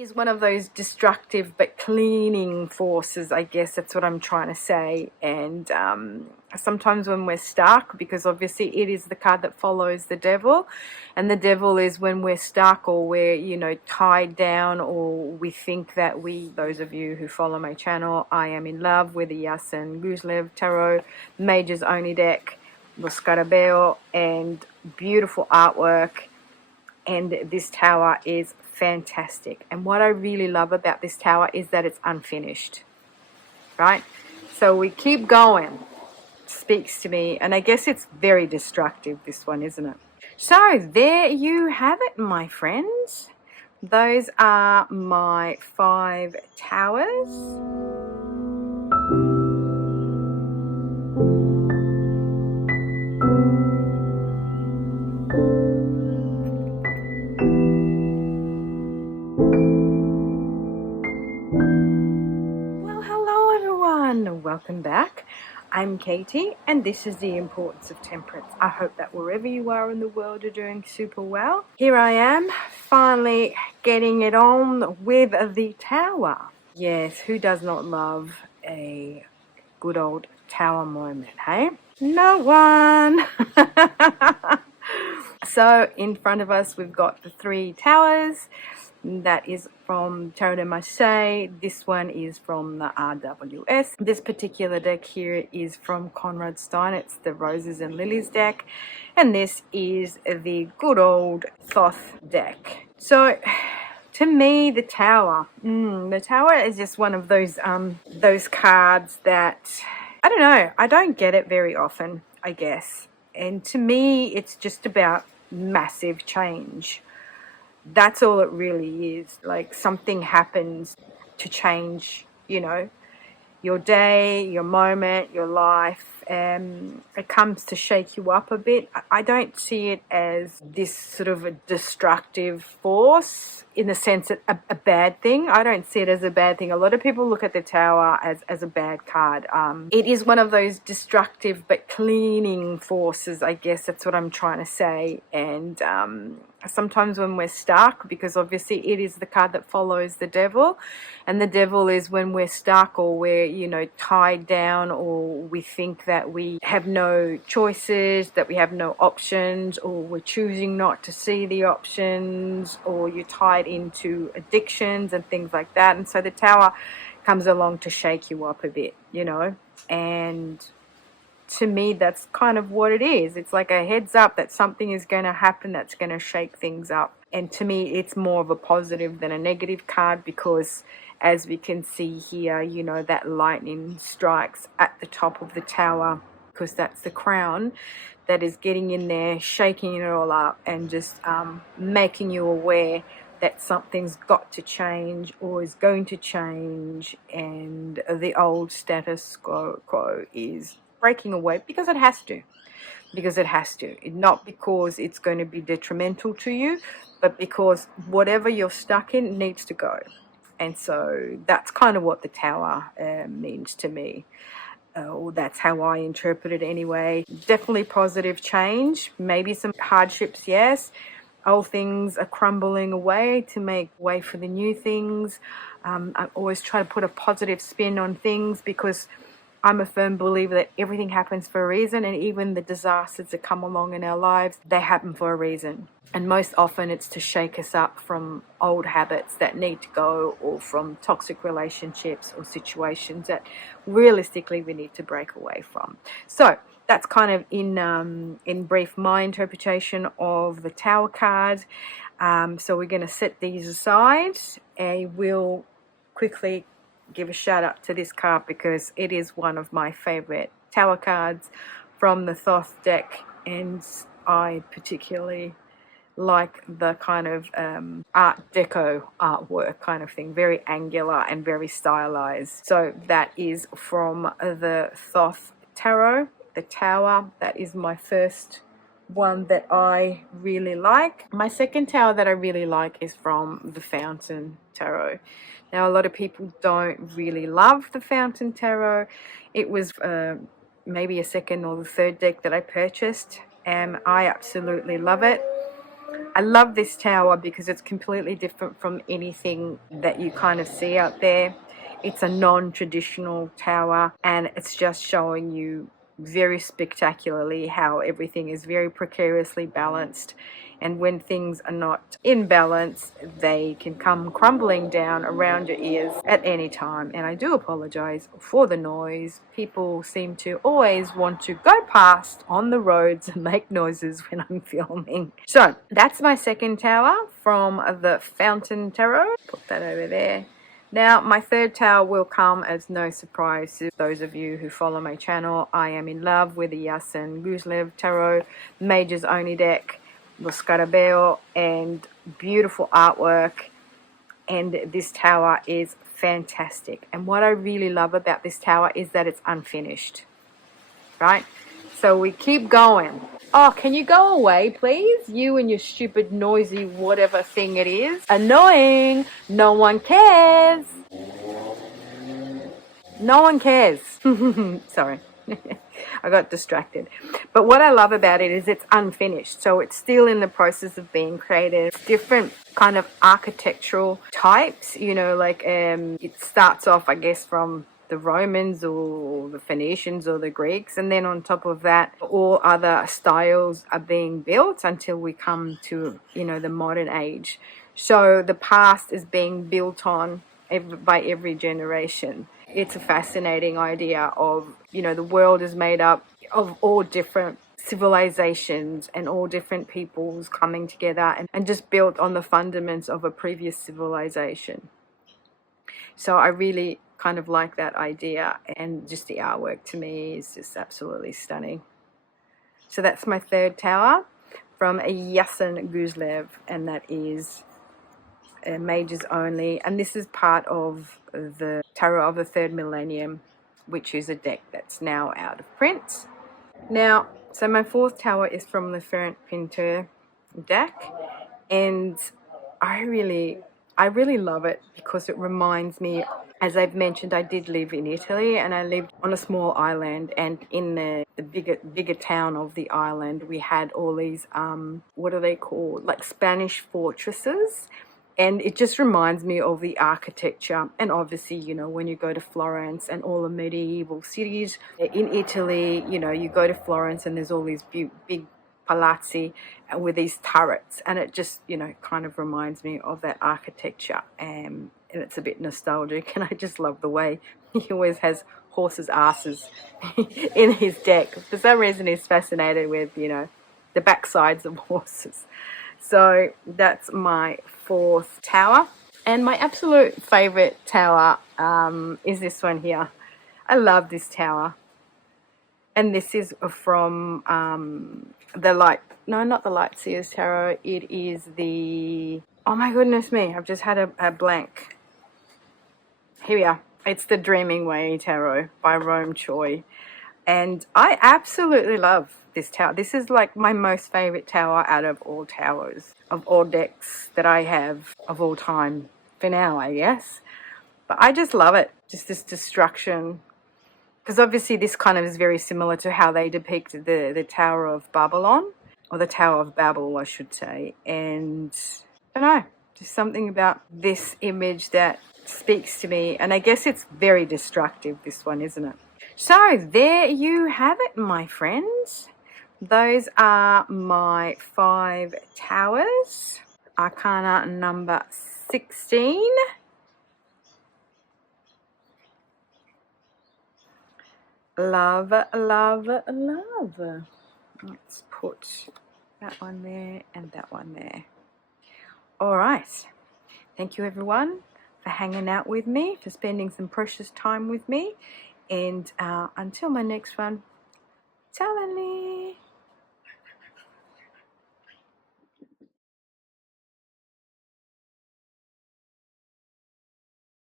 Is one of those destructive but cleaning forces, I guess that's what I'm trying to say. And sometimes when we're stuck, because obviously it is the card that follows the devil, and the devil is when we're stuck or we're, you know, tied down, or we think that those of you who follow my channel, I am in love with the Yasin Guzlev Tarot Majors Only deck, the Scarabeo, and beautiful artwork. And this tower is fantastic. And what I really love about this tower is that it's unfinished, right? So we keep going. Speaks to me, and I guess it's very destructive, this one, isn't it? So there you have it, my friends. Those are my 5 towers. Welcome back. I'm Katie, and this is The Importance of Temperance. I hope that wherever you are in the world you're doing super well. Here I am, finally getting it on with the tower. Yes, who does not love a good old tower moment, hey? No one! So in front of us we've got the 3 towers. That is from Tarot Marseille. This one is from the RWS. This particular deck here is from Conrad Stein. It's the Roses and Lilies deck. And this is the good old Thoth deck. So to me, the tower is just one of those cards that, I don't know, I don't get it very often, I guess. And to me, it's just about massive change. That's all it really is. Like, something happens to change, you know, your day, your moment, your life. It comes to shake you up a bit. I don't see it as this sort of a destructive force in the sense that a bad thing. I don't see it as a bad thing. A lot of people look at the tower as a bad card. It is one of those destructive but cleaning forces, I guess that's what I'm trying to say. And sometimes when we're stuck, because obviously it is the card that follows the devil, and the devil is when we're stuck or we're, you know, tied down, or we think that we have no choices, that we have no options, or we're choosing not to see the options, or you're tied into addictions and things like that. And so the tower comes along to shake you up a bit, you know. And to me, that's kind of what it is. It's like a heads up that something is going to happen that's going to shake things up. And to me, it's more of a positive than a negative card, because as we can see here, you know, that lightning strikes at the top of the tower, because that's the crown that is getting in there, shaking it all up, and just making you aware that something's got to change or is going to change, and the old status quo is breaking away because it has to. Not because it's going to be detrimental to you, but because whatever you're stuck in needs to go. And so that's kind of what the tower means to me. Or that's how I interpret it anyway. Definitely positive change, maybe some hardships, yes. Old things are crumbling away to make way for the new things. I always try to put a positive spin on things, because I'm a firm believer that everything happens for a reason, and even the disasters that come along in our lives, they happen for a reason. And most often it's to shake us up from old habits that need to go, or from toxic relationships or situations that realistically we need to break away from. So that's kind of in brief my interpretation of the tower card. So we're going to set these aside, and we'll quickly give a shout out to this card, because it is one of my favorite tower cards from the Thoth deck, and I particularly like the kind of art deco artwork kind of thing, very angular and very stylized. So that is from the Thoth Tarot, the tower. That is my first one that I really like. My second tower that I really like is from the Fountain Tarot. Now, a lot of people don't really love the Fountain Tarot. It was maybe a second or the third deck that I purchased, and I absolutely love it. I love this tower because it's completely different from anything that you kind of see out there. It's a non-traditional tower, and it's just showing you very spectacularly how everything is very precariously balanced, and when things are not in balance, they can come crumbling down around your ears at any time. And I do apologize for the noise. People seem to always want to go past on the roads and make noises when I'm filming. So that's my second tower from the Fountain Tarot. Put that over there. Now, my third tower will come as no surprise to those of you who follow my channel. I am in love with the Yasin Guzlev Tarot Majors Only deck, the Scarabeo, and beautiful artwork. And this tower is fantastic. And what I really love about this tower is that it's unfinished, right? So we keep going. Oh, can you go away, please? You and your stupid, noisy, whatever thing it is. Annoying. No one cares. No one cares. Sorry. I got distracted. But what I love about it is it's unfinished. So it's still in the process of being created. Different kind of architectural types, you know, like it starts off, I guess, from the Romans or the Phoenicians or the Greeks, and then on top of that all other styles are being built until we come to, you know, the modern age. So the past is being built on by every generation. It's a fascinating idea of, you know, the world is made up of all different civilizations and all different peoples coming together and just built on the fundaments of a previous civilization. So I really kind of like that idea, and just the artwork to me is just absolutely stunning. So that's my third tower from Yasin Guzlev, and that is Majors Only, and this is part of the Tarot of the Third Millennium, which is a deck that's now out of print. Now, so my fourth tower is from the Ferrant Pinter deck, and I really love it because it reminds me, as I've mentioned, I did live in Italy, and I lived on a small island, and in the bigger town of the island we had all these what are they called, like Spanish fortresses. And it just reminds me of the architecture. And obviously, you know, when you go to Florence and all the medieval cities in Italy, you know, you go to Florence and there's all these big palazzi with these turrets. And it just, you know, kind of reminds me of that architecture. And it's a bit nostalgic. And I just love the way he always has horses' asses in his deck. For some reason, he's fascinated with, you know, the backsides of horses. So that's my fourth tower. And my absolute favorite tower is this one here. I love this tower. And this is from the Light, no, not the Lightseers Tarot. It is the, oh my goodness me, I've just had a blank. Here we are. It's the Dreaming Way Tarot by Rome Choi. And I absolutely love this tower. This is like my most favorite tower out of all towers, of all decks that I have of all time for now, I guess. But I just love it, just this destruction, because obviously this kind of is very similar to how they depict the Tower of Babylon, or the Tower of Babel, I should say. And I don't know, just something about this image that speaks to me. And I guess it's very destructive, this one, isn't it? So there you have it, my friends. Those are my 5 towers. Arcana number 16. Love, love, love. Let's put that one there and that one there. All right. Thank you, everyone, for hanging out with me, for spending some precious time with me. And until my next one, Talani.